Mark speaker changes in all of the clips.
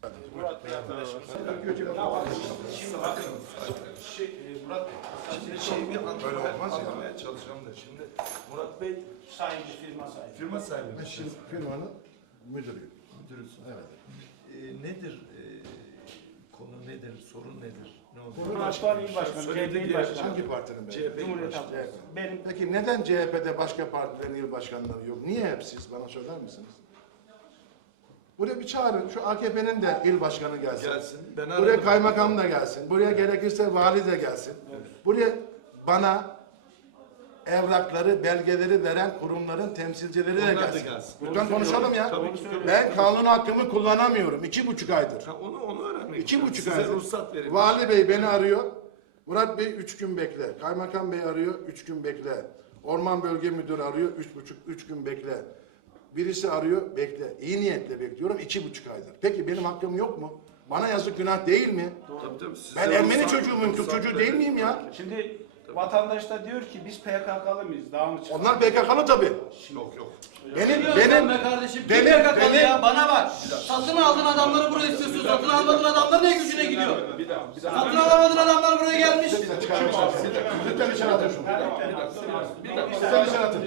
Speaker 1: Murat Bey arkadaşım. Şimdi bakın. Murat Bey. Şimdi bir anlamaya çalışalım da. Şimdi Murat Bey sahibi, firma sahibi. Firma sahibi.
Speaker 2: Ben şimdi firmanın müdürüyüm.
Speaker 1: Müdürüsün.
Speaker 2: Evet.
Speaker 1: Nedir? Konu nedir? Sorun nedir? Ne oldu?
Speaker 3: Cumhurbaşkanı İl Başkanı, CHP İl Başkanı.
Speaker 2: Hangi partinin beyefendi?
Speaker 1: CHP İl
Speaker 3: Cumhuriyet Halk
Speaker 1: Başkanı.
Speaker 3: Partisi. Benim
Speaker 2: Peki neden CHP'de başka partilerin il başkanları yok? Niye hep siz? Bana söyler misiniz? Buraya bir çağırın. Şu AKP'nin de il başkanı gelsin.
Speaker 1: Gelsin. Ben
Speaker 2: Buraya
Speaker 1: aradım.
Speaker 2: kaymakam da gelsin. Buraya gerekirse vali de gelsin. Buraya bana evrakları, belgeleri veren kurumların temsilcileri de
Speaker 1: Onlar da
Speaker 2: gelsin.
Speaker 1: gelsin.
Speaker 2: Lütfen konuşalım ya.
Speaker 1: Tabii ki.
Speaker 2: Ben kanun hakkımı kullanamıyorum. 2,5 aydır.
Speaker 1: Ha, onu öğrenmek
Speaker 2: 2,5
Speaker 1: Size
Speaker 2: aydır.
Speaker 1: ruhsat verin.
Speaker 2: Vali Bey beni arıyor. Murat Bey 3 gün bekle. Kaymakam Bey arıyor. 3 gün bekle. Orman Bölge Müdürü arıyor. 3 gün bekle. Birisi arıyor. Bekle. İyi niyetle bekliyorum. 2,5 aydır. Peki benim hakkım yok mu? Bana yazık günah değil mi?
Speaker 1: Tabii, size
Speaker 2: Ben Ermeni
Speaker 1: ruhsat-
Speaker 2: çocuğu muyum? Türk
Speaker 1: ruhsat
Speaker 2: çocuğu
Speaker 1: verin.
Speaker 2: değil miyim ya?
Speaker 3: şimdi vatandaş da diyor ki biz PKK'lı mıyız? Daha mı çıkıyor?
Speaker 2: Onlar PKK'lı tabii.
Speaker 1: Yok yok.
Speaker 2: Benim
Speaker 4: Be kardeşim, kim PKK'lı ya? Bana bak. Satın aldığın adamları buraya istiyorsun. Satın almadığın adamlar ne gücüne gidiyor? Satın alamadığın adamlar buraya gelmiş.
Speaker 2: Lütfen dışarı atın şunu. Lütfen dışarı atın.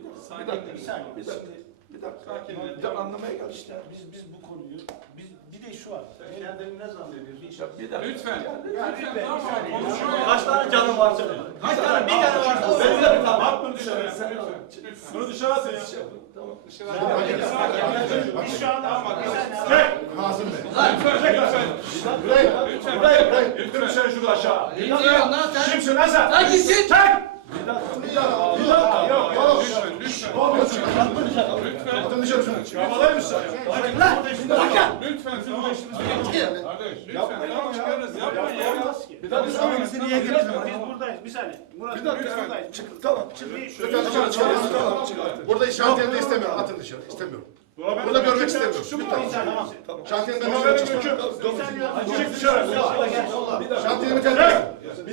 Speaker 1: Bir dakika anlamaya geldik.
Speaker 3: İşte biz bu konuyu, bir de şu var. Kendini ne zannediyor?
Speaker 1: Bir dakika.
Speaker 5: Lütfen.
Speaker 3: Kaç tane canım var senin?
Speaker 4: Kaç tane? Bir tane varsa o benim.
Speaker 3: At bunu dışarı. Bunu dışarı atın ya. Biz şu anda
Speaker 2: Kasım Bey.
Speaker 3: buraya yürü sen şunu aşağı.
Speaker 4: Ne diyorsun lan sen?
Speaker 3: Kimsin lan sen?
Speaker 4: Sen kimsin?
Speaker 3: Bir dakika. Yok.
Speaker 5: Lütfen.
Speaker 3: Ne yapıyorsun? At bunu dışarı.
Speaker 2: Atın dışarı şunu.
Speaker 3: Kafalar mısın?
Speaker 5: Lütfen siz bu işinizi kardeş. Lütfen. Tamam çıkarız. Yapmayın ya.
Speaker 3: Bir dakika. Bizi niye getirdin? Biz buradayız. Bir saniye. Murat biz buradayız.
Speaker 2: Tamam. Lütfen dışarı çıkarın. Burada şantiyede istemiyorum. Atın dışarı. İstemiyorum. Burada görmek istemiyorum. Lütfen. Şantiyede dışarı çıksın.
Speaker 3: Çık dışarı.
Speaker 2: Şantiyemi terk edin.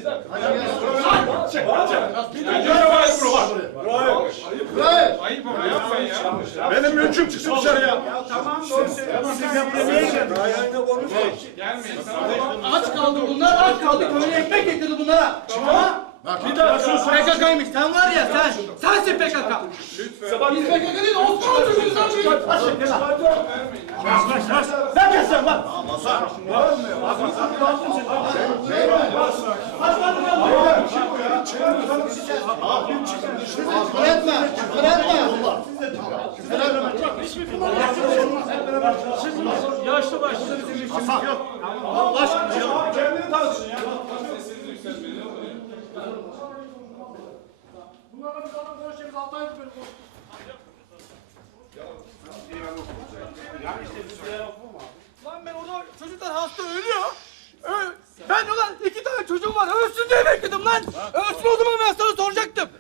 Speaker 5: Ayıp ama yapmayın ya.
Speaker 3: Benim mülküm çıksın dışarıya. Tamam doğru söylüyorsun. Siz buraya niye geldiniz?
Speaker 5: Gelmeyin. Tamam.
Speaker 4: Aç kaldı bunlar, aç kaldı. Köye ekmek getirdi bunlara. Ama
Speaker 3: Bir dakika.
Speaker 4: PKK'ymış. Sen var ya sen. Sensin PKK.
Speaker 5: Lütfen.
Speaker 4: Biz PKK değil, Osmanlı çocuğuyuz lan biz.
Speaker 3: Sen gelsen bak. Yaşlı başlı bizim işimiz yok. Allah aşkına. Kendini tanıtsın ya.
Speaker 5: Sesinizi yükseltmeyin.
Speaker 3: Bunlarla biz adam konuşacağız. 6 aylık böyle konuşuyoruz.
Speaker 4: Lan ben orada çocuklar hasta ölüyor. Ben ulan 2 tane çocuğum var. Ölsün diye bekledim lan. Ölsün o zaman ben sana soracaktım.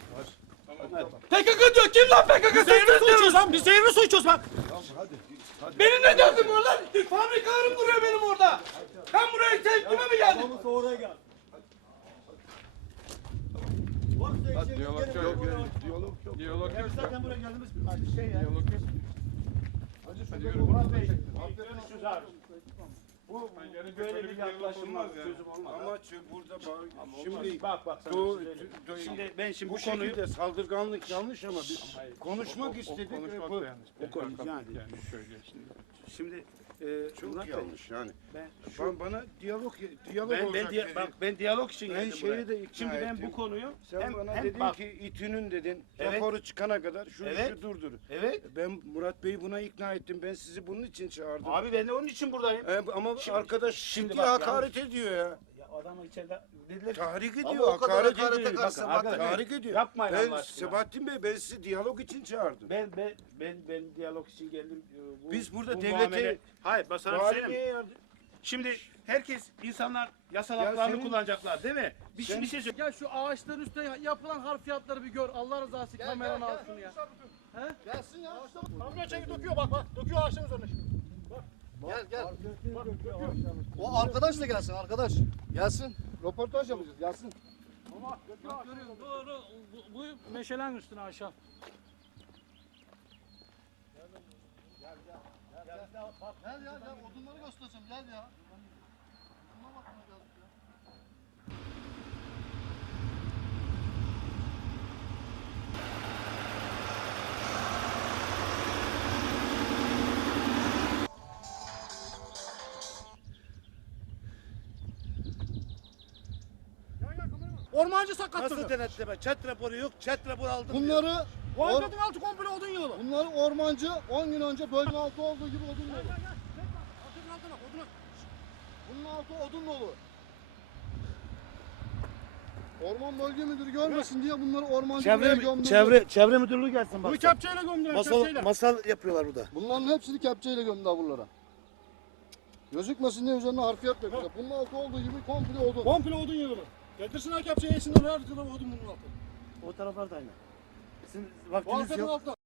Speaker 4: PKK diyor. Kim lan PKK? Biz zehirli su içiyoruz lan. Biz zehirli su içiyoruz bak. Benim ne derdim var lan? Fabrikalarım duruyor benim orada. Ben buraya sevgime mi geldim?
Speaker 5: Diyalog yok. Diyalog yok.
Speaker 3: Zaten buraya geldiğimiz şey ya.
Speaker 5: Diyalog yok.
Speaker 3: Murat Bey, görüşürüz abi. Bu
Speaker 5: Yani
Speaker 3: böyle bir
Speaker 5: diyalog
Speaker 3: yaklaşım
Speaker 5: olmaz
Speaker 3: var,
Speaker 5: yani.
Speaker 3: çözüm olmaz.
Speaker 6: Ama burada
Speaker 3: Şimdi bak sana
Speaker 6: bu,
Speaker 3: bir şey söyleyeyim.
Speaker 6: bu-
Speaker 3: Şimdi ben şimdi
Speaker 6: bu
Speaker 3: bu konuyu
Speaker 6: şekilde saldırganlık yanlış ama biz konuşmak istedik ve
Speaker 5: Konuşmak
Speaker 6: bu
Speaker 5: da yanlış.
Speaker 3: o konu yani
Speaker 5: şöyle.
Speaker 3: şimdi
Speaker 6: çok
Speaker 3: Murat Bey,
Speaker 6: yanlış yani.
Speaker 3: ben
Speaker 6: Bana diyalog
Speaker 3: ben
Speaker 6: olacak
Speaker 3: bak
Speaker 6: dedin.
Speaker 3: ben diyalog için
Speaker 6: Ben
Speaker 3: geldim
Speaker 6: şeyi
Speaker 3: buraya.
Speaker 6: de ikna
Speaker 3: Şimdi ben
Speaker 6: ettim.
Speaker 3: bu konuyu
Speaker 6: Sen bana dedin
Speaker 3: bak,
Speaker 6: ki İTÜ'nün dedin
Speaker 3: Evet.
Speaker 6: raporu çıkana kadar şu
Speaker 3: Evet.
Speaker 6: işi durdur.
Speaker 3: evet
Speaker 6: Ben Murat Bey'i buna ikna ettim. Ben sizi bunun için çağırdım.
Speaker 3: abi ben de onun için buradayım.
Speaker 6: Ama
Speaker 3: Şimdi-
Speaker 6: arkadaş
Speaker 3: şimdi
Speaker 6: ciddi
Speaker 3: bak,
Speaker 6: hakaret ediyor ya.
Speaker 3: Ya adamı içeride dediler.
Speaker 6: Tahrik
Speaker 3: Ama
Speaker 6: ediyor,
Speaker 3: o kadar
Speaker 6: hakaret
Speaker 3: hakarete
Speaker 6: ediyor.
Speaker 3: karşı
Speaker 6: Bakın,
Speaker 3: Sebahattin Bey,
Speaker 6: tahrik ediyor.
Speaker 3: yapmayın Allah
Speaker 6: Ben
Speaker 3: aşkına.
Speaker 6: Sebahattin Bey ben sizi diyalog için çağırdım.
Speaker 3: Ben diyalog için geldim.
Speaker 6: Biz burada
Speaker 3: bu
Speaker 6: devlete-
Speaker 3: muamele- Hayır ben sana bir şey
Speaker 6: Vali
Speaker 3: söyleyeyim.
Speaker 6: Bey'e yardım-
Speaker 3: Şimdi insanlar yasal
Speaker 6: Ya
Speaker 3: haklarını
Speaker 6: senin-
Speaker 3: kullanacaklar değil mi? Bir şey söyleyeyim.
Speaker 4: Ya şu ağaçların üstüne yapılan harfiyatları bir gör. Allah rızası için kameranı al şunu ya.
Speaker 3: Gelsin ya. Kamyon çekip döküyor bak. Döküyor ağaçların üzerine şimdi.
Speaker 7: Gel. O arkadaş da gelsin arkadaş. Gelsin. Röportaj yapacağız. Gelsin.
Speaker 3: Ama döküyor ağaçların üzerine.
Speaker 4: Doğru. Bu meşalenin üstüne aşağı.
Speaker 7: Gel ya gel odunları göstereceğim gel ya. Odunlara bakmaya geldik ya.
Speaker 4: Ormancı sakattırdı.
Speaker 6: Nasıl denetleme? Chat raporu yok. Chat raporu aldım.
Speaker 7: Bunları
Speaker 4: Bu arkadın altı komple odun yolu.
Speaker 7: bunları ormancı 10 gün önce bölge altı olduğu gibi odun dolu.
Speaker 4: Altın altına oduna.
Speaker 7: Bunun altı odun dolu. Orman Bölge Müdürü görmesin diye bunları ormancı buraya gömdürdü.
Speaker 6: Çevre müdürlüğü gelsin bak.
Speaker 4: Bu kepçeyle gömdüler kepçeyle.
Speaker 6: Masal yapıyorlar burada.
Speaker 7: Bunların hepsini kepçeyle gömdü avurlara. Gözükmesin diye üzerine harfiyat yapacak. Bunun altı olduğu gibi komple odun.
Speaker 4: Komple odun yolu. Getirsinler kepçeyi yesinler her tarafı odun bunun altı.
Speaker 6: O taraflar da aynı. Sizin
Speaker 4: Bu
Speaker 6: vaktiniz
Speaker 4: arkadın
Speaker 6: yok.
Speaker 4: altına.